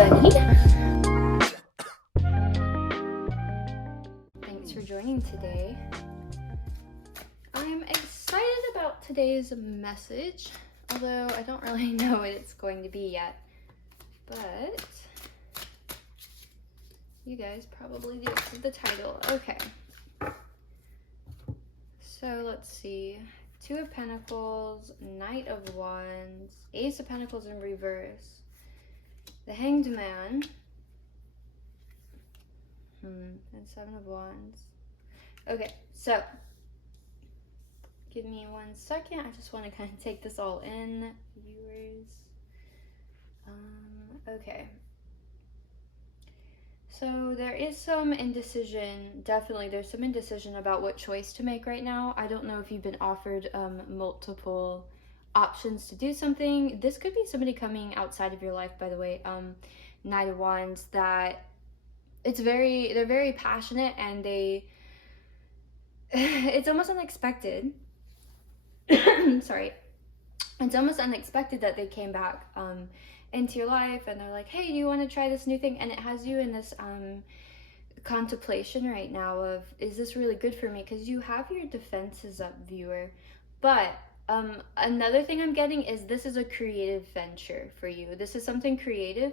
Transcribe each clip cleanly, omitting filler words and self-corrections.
everybody. Thanks for joining today. I'm excited about today's message, although I don't really know what it's going to be yet. But you guys probably do see the title. Okay. So let's see. Two of Pentacles, Knight of Wands, Ace of Pentacles in reverse, the Hanged Man, and Seven of Wands. Okay, so give me 1 second. I just want to kind of take this all in, viewers. Okay. So there is some indecision, definitely there's some indecision about what choice to make right now. I don't know if you've been offered multiple options to do something. This could be somebody coming outside of your life, by the way. Knight of Wands, that they're very passionate, and it's almost unexpected. Sorry. It's almost unexpected that they came back into your life, and they're like, hey, do you want to try this new thing? And it has you in this contemplation right now of, is this really good for me? Because you have your defenses up, viewer. But another thing I'm getting is this is a creative venture for you. This is something creative.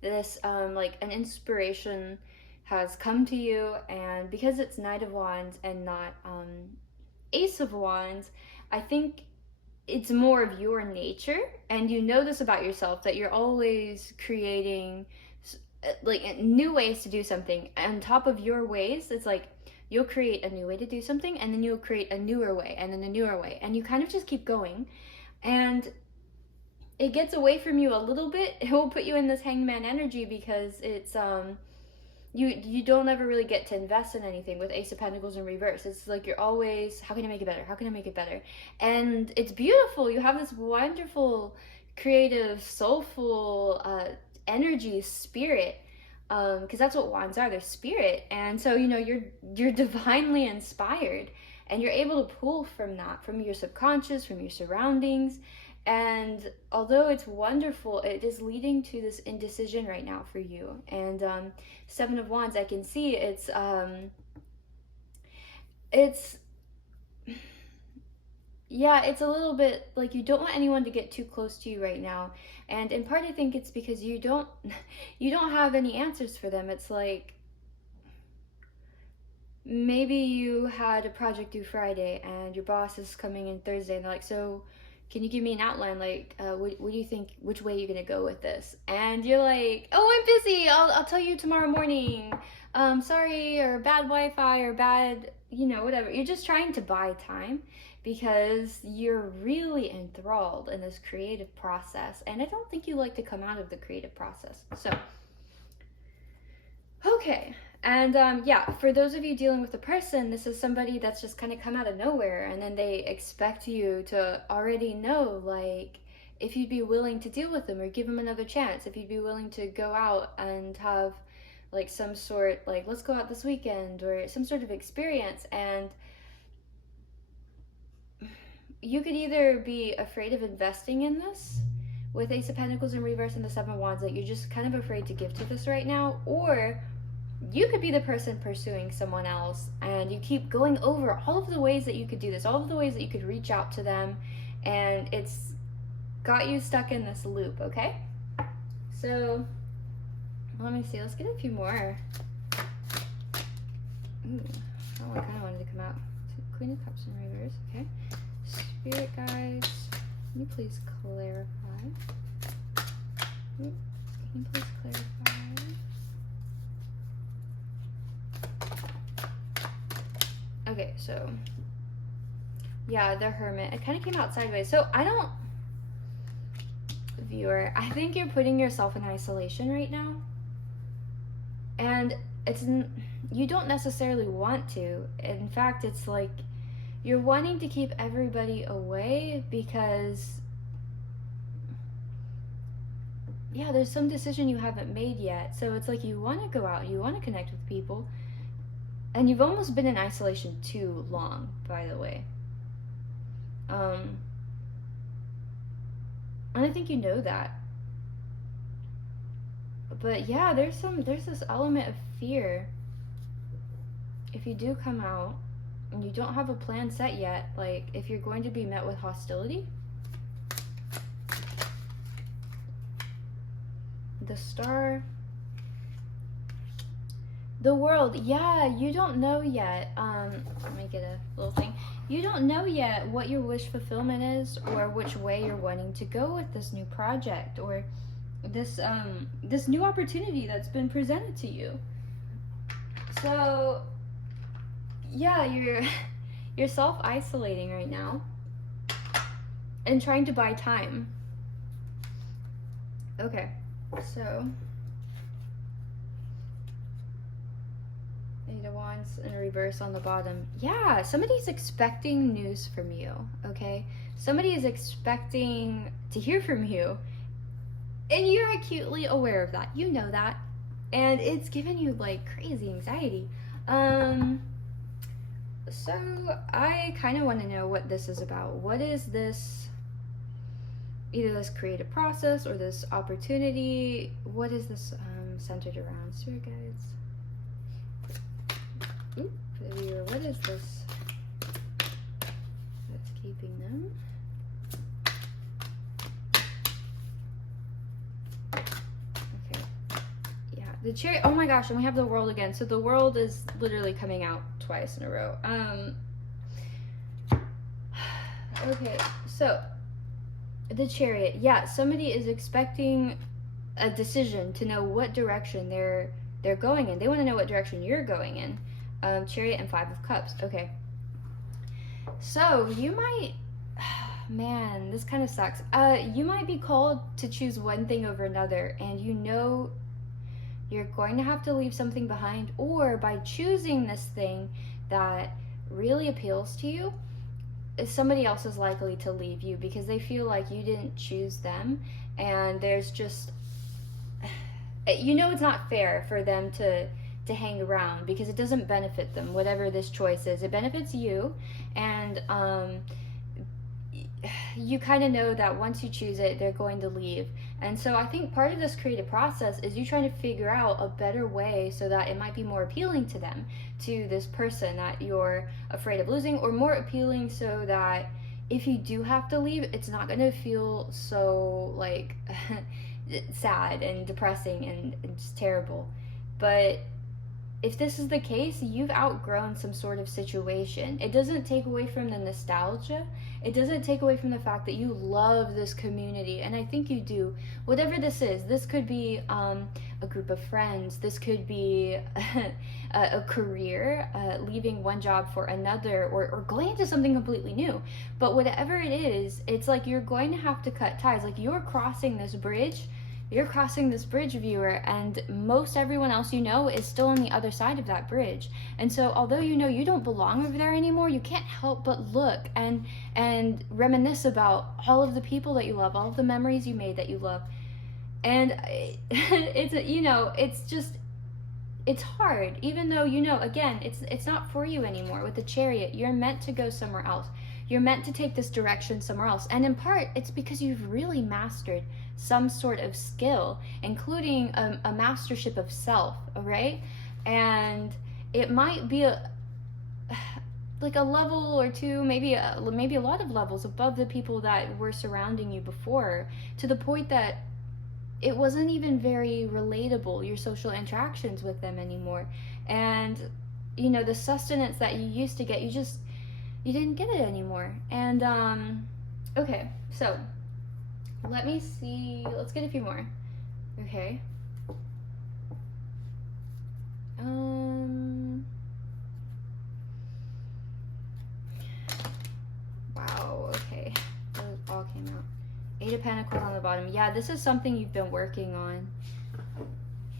This like an inspiration has come to you, and because it's Knight of Wands and not Ace of Wands, I think it's more of your nature, and you know this about yourself, that you're always creating like new ways to do something. On top of your ways, it's like you'll create a new way to do something, and then you'll create a newer way, and then a newer way, and you kind of just keep going, and it gets away from you a little bit. It will put you in this hangman energy, because it's you don't ever really get to invest in anything with Ace of Pentacles in reverse. It's like you're always, how can I make it better? How can I make it better? And it's beautiful. You have this wonderful, creative, soulful energy, spirit, because that's what wands are. They're spirit. And so, you know, you're divinely inspired, and you're able to pull from that, from your subconscious, from your surroundings. And although it's wonderful, it is leading to this indecision right now for you. And Seven of Wands, I can see it's yeah, it's a little bit like you don't want anyone to get too close to you right now. And in part, I think it's because you don't have any answers for them. It's like maybe you had a project due Friday, and your boss is coming in Thursday, and they're like, so can you give me an outline? Like, what do you think, which way you're gonna go with this? And you're like, oh, I'm busy, I'll tell you tomorrow morning. Sorry, or bad Wi-Fi, or bad, you know, whatever. You're just trying to buy time, because you're really enthralled in this creative process, and I don't think you like to come out of the creative process. So, okay. And yeah, for those of you dealing with a person, this is somebody that's just kind of come out of nowhere, and then they expect you to already know, like, if you'd be willing to deal with them or give them another chance, if you'd be willing to go out and have like some sort, like, let's go out this weekend, or some sort of experience. And you could either be afraid of investing in this with Ace of Pentacles in reverse and the Seven of Wands, that you're just kind of afraid to give to this right now, or you could be the person pursuing someone else, and you keep going over all of the ways that you could do this, all of the ways that you could reach out to them, and it's got you stuck in this loop, okay? So, let me see. Let's get a few more. Ooh, that one kind of wanted to come out. Queen of Cups in reverse, okay? Spirit guides, can you please clarify? Can you please clarify? Okay, so yeah, the Hermit. It kind of came out sideways. So viewer, I think you're putting yourself in isolation right now, and you don't necessarily want to. In fact, it's like you're wanting to keep everybody away, because yeah, there's some decision you haven't made yet. So it's like you want to go out, you want to connect with people, and you've almost been in isolation too long, by the way. And I think you know that. But yeah, there's this element of fear. If you do come out and you don't have a plan set yet, like if you're going to be met with hostility, the Star, the World, yeah, you don't know yet. Let me get a little thing. You don't know yet what your wish fulfillment is, or which way you're wanting to go with this new project, or this this new opportunity that's been presented to you. So yeah, you're self-isolating right now and trying to buy time. Okay, so Eight of Wands in reverse on the bottom. Yeah, somebody's expecting news from you, okay? Somebody is expecting to hear from you, and you're acutely aware of that. You know that, and it's giving you like crazy anxiety. So I kind of want to know what this is about. What is this, either this creative process or this opportunity? What is this centered around? Spirit guides. Oop, for the viewer, what is this that's keeping them? Okay. Yeah, the Chariot. Oh my gosh, and we have the World again. So the World is literally coming out twice in a row. Okay, so the Chariot. Yeah, somebody is expecting a decision to know what direction they're going in. They want to know what direction you're going in. Chariot and Five of Cups. Okay. So you might, man, this kind of sucks. You might be called to choose one thing over another, and you know you're going to have to leave something behind, or by choosing this thing that really appeals to you, somebody else is likely to leave you because they feel like you didn't choose them, and there's just, you know, it's not fair for them to hang around because it doesn't benefit them, whatever this choice is. It benefits you, and you kind of know that once you choose it, they're going to leave. And so I think part of this creative process is you trying to figure out a better way so that it might be more appealing to them, to this person that you're afraid of losing, or more appealing so that if you do have to leave, it's not going to feel so like sad and depressing and just terrible. But if this is the case, you've outgrown some sort of situation. It doesn't take away from the nostalgia. It doesn't take away from the fact that you love this community, and I think you do. Whatever this is, this could be a group of friends. This could be a career, leaving one job for another, or going into something completely new. But whatever it is, it's like you're going to have to cut ties. Like you're crossing this bridge. You're crossing this bridge, viewer, and most everyone else you know is still on the other side of that bridge. And so although you know you don't belong over there anymore, you can't help but look and reminisce about all of the people that you love, all of the memories you made that you love. And it's, you know, it's just, it's hard, even though, you know, again, it's not for you anymore. With the Chariot, you're meant to go somewhere else. You're meant to take this direction somewhere else. And in part, it's because you've really mastered some sort of skill, including a mastership of self, right? And it might be like a level or two, maybe a lot of levels above the people that were surrounding you before, to the point that it wasn't even very relatable, your social interactions with them anymore. And, you know, the sustenance that you used to get, you didn't get it anymore. And okay, so let me see, let's get a few more. Okay. Wow, okay. Those all came out. Eight of Pentacles on the bottom. Yeah, this is something you've been working on.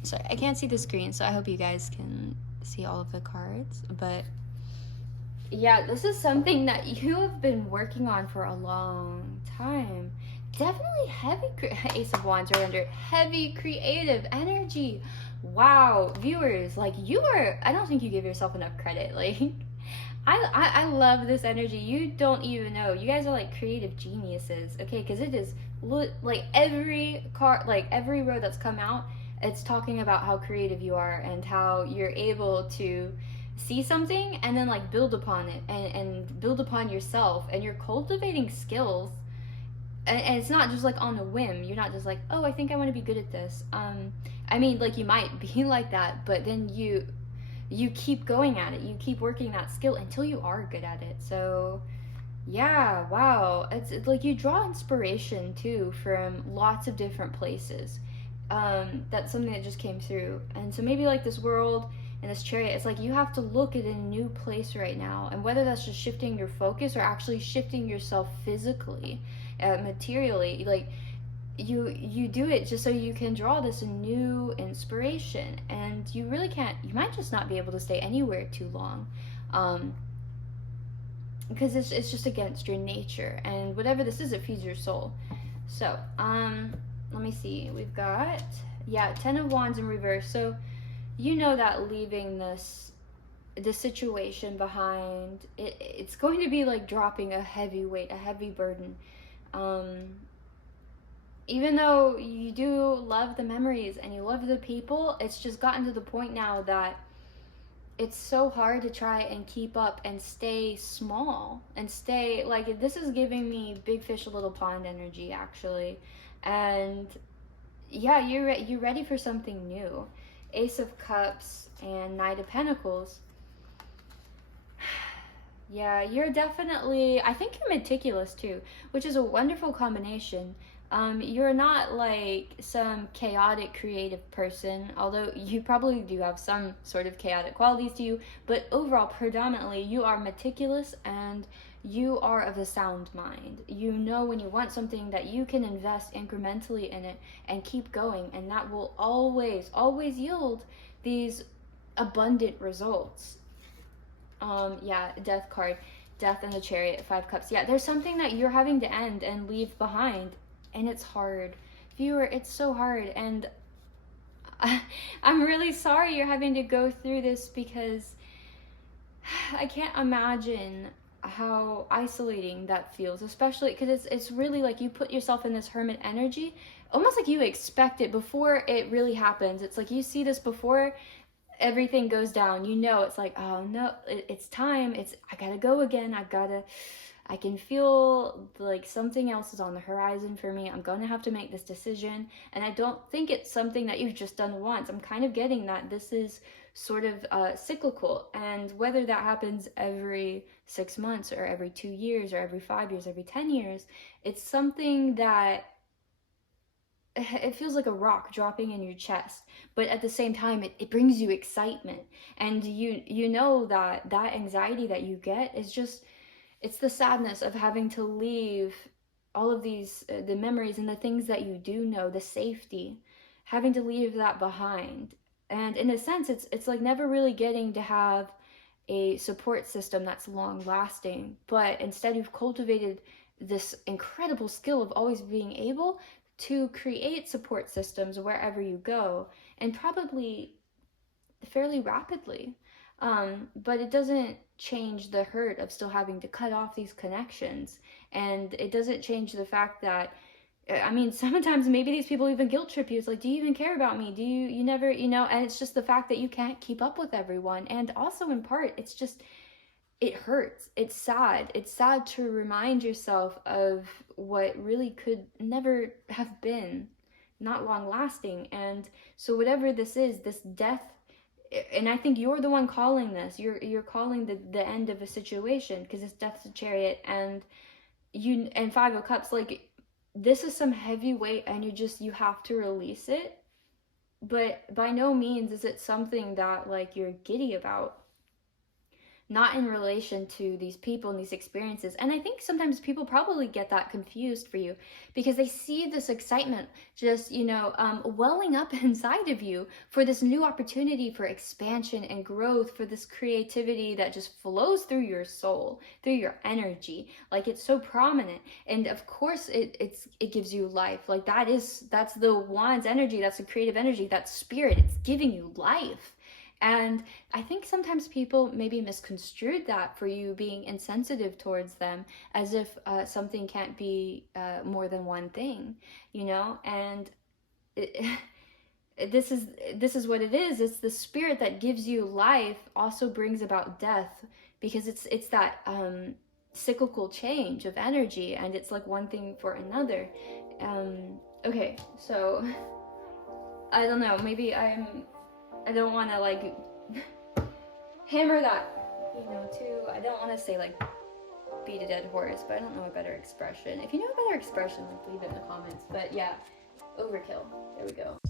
Sorry, I can't see the screen, so I hope you guys can see all of the cards. But yeah, this is something that you have been working on for a long time. Definitely heavy, Ace of Wands are under heavy creative energy. Wow, viewers, like you are, I don't think you give yourself enough credit. Like, I love this energy. You don't even know. You guys are like creative geniuses, okay? Because it is like every card, like every row that's come out, It's talking about how creative you are and how you're able to see something and then like build upon it, and build upon yourself, and you're cultivating skills. And it's not just like on a whim. You're not just like, oh, I think I want to be good at this. I mean, like, you might be like that, but then you keep going at it. You keep working that skill until you are good at it. So yeah, wow. It's like you draw inspiration too from lots of different places. That's something that just came through. And so maybe like this world and this chariot, it's like you have to look at a new place right now. And whether that's just shifting your focus or actually shifting yourself physically, materially, like you do it just so you can draw this new inspiration. And you really can't, you might just not be able to stay anywhere too long. Because it's just against your nature, and whatever this is, it feeds your soul. So let me see, we've got, yeah, 10 of Wands in reverse. So you know that leaving the situation behind, it's going to be like dropping a heavy weight, a heavy burden. Even though you do love the memories and you love the people, it's just gotten to the point now that it's so hard to try and keep up and stay small and stay like, this is giving me big fish little pond energy actually. And yeah, you're ready for something new. Ace of Cups and Knight of Pentacles. Yeah, you're definitely, I think you're meticulous too, which is a wonderful combination. You're not like some chaotic creative person, although you probably do have some sort of chaotic qualities to you, but overall, predominantly, you are meticulous and you are of a sound mind. You know when you want something that you can invest incrementally in it and keep going, and that will always, always yield these abundant results. Yeah, Death card. Death and the Chariot, 5 Cups. Yeah, there's something that you're having to end and leave behind, and it's hard. Viewer, it's so hard, and I'm really sorry you're having to go through this, because I can't imagine how isolating that feels, especially because it's really like you put yourself in this hermit energy, almost like you expect it before it really happens. It's like you see this before everything goes down, you know, it's like, oh no, it's time, I gotta go again, I can feel like something else is on the horizon for me, I'm gonna have to make this decision. And I don't think it's something that you've just done once. I'm kind of getting that this is sort of cyclical, and whether that happens every 6 months or every 2 years or every 5 years, every 10 years, it's something that it feels like a rock dropping in your chest, but at the same time it brings you excitement. And you know that anxiety that you get is just, it's the sadness of having to leave all of these the memories and the things that you do know, the safety, having to leave that behind. And in a sense, it's like never really getting to have a support system that's long lasting, but instead you've cultivated this incredible skill of always being able to create support systems wherever you go, and probably fairly rapidly. But it doesn't change the hurt of still having to cut off these connections, and it doesn't change the fact that, I mean, sometimes maybe these people even guilt trip you. It's like, do you even care about me? Do you never, and it's just the fact that you can't keep up with everyone. And also in part, it's just, it hurts. It's sad. It's sad to remind yourself of what really could never have been, not long lasting. And so whatever this is, this death, and I think you're the one calling this. You're calling the end of a situation, because it's Death's a Chariot, and 5 of Cups, like, this is some heavy weight, and you have to release it. But by no means is it something that like you're giddy about. Not in relation to these people and these experiences. And I think sometimes people probably get that confused for you, because they see this excitement just, welling up inside of you for this new opportunity for expansion and growth, for this creativity that just flows through your soul, through your energy. Like, it's so prominent. And of course it gives you life. Like, that's the Wands energy, that's the creative energy, that's spirit. It's giving you life. And I think sometimes people maybe misconstrued that for you being insensitive towards them, as if something can't be more than one thing, and this is what it is. It's the spirit that gives you life also brings about death, because it's that cyclical change of energy, and it's like one thing for another. Okay, so I don't know, maybe I don't want to like hammer that, you know, too. I don't want to say like beat a dead horse, but I don't know a better expression. If you know a better expression, like leave it in the comments. But yeah, overkill. There we go.